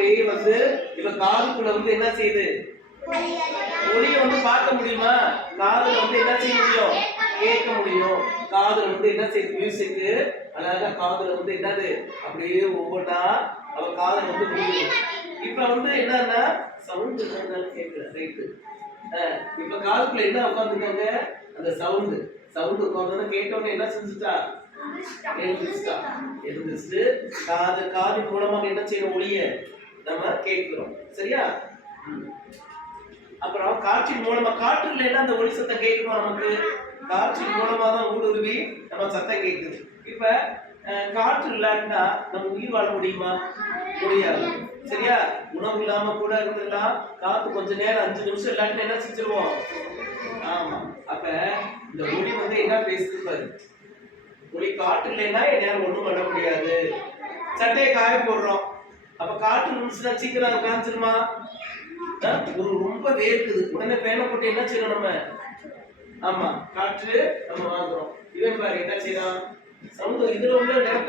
அப்படியே வந்து இப்ப காதுக்குள்ள வந்து என்ன செய்யுது, ஒளியை வந்து பார்க்க முடியுமா, காதுல வந்து என்ன செய்ய முடியும், கேட்க முடியும். காதுல வந்து என்ன செய்யுது, மியூசிக்கு அழகா காதுல வந்து என்னது அப்படியே ஒவ்வொன்றா அவ காதுல வந்து முடியும். இப்ப வந்து என்னன்னா சவுண்ட் கேட்கல ரைட்டு. இப்ப காதுக்குள்ள என்ன உட்காந்துருக்காங்க, அந்த சவுண்ட் உட்காந்து கேட்டோன்னு என்ன செஞ்சுட்டா, எழுந்துச்சு. காது மூலமாக என்ன செய்யணும், ஒளிய நம்ம கேட்கிறோம். சரியா? அப்புறம் காற்றின் மூலமா, காற்று இல்லைன்னா அந்த ஒளி சத்தம் கேட்குமா நமக்கு, காற்றின் மூலமா தான் ஊடுருவி நம்ம சத்தம் கேட்குது. இப்ப காற்று இல்லாட்டா நம்ம உயிர் வாழ முடியுமா, முடியாது. சரியா? உணவு இல்லாம கூட இருந்துடலாம், காத்து கொஞ்ச நேரம் 5 நிமிஷம் இல்லாட்டினா என்ன செஞ்சிருவோம். ஆமா, அப்ப இந்த ஒளி வந்து என்ன பேசுது பாரு, ஒளி காற்று இல்லைன்னா என்னால ஒண்ணும் பண்ண முடியாது. சட்டையை காய போடுறோம், அப்ப காற்று இருந்துச்சுன்னா சீக்கிரம் காய்ச்சிருமா, ஒரு ரொம்ப வேர்க்குது, உடனே பேனை போட்டு என்ன செய்யணும் நம்ம, ஆமா காற்று நம்ம வாங்குறோம். இவன் பாரு என்ன செய்யறான், சவுண்ட் இதுல உள்ள நேரத்தை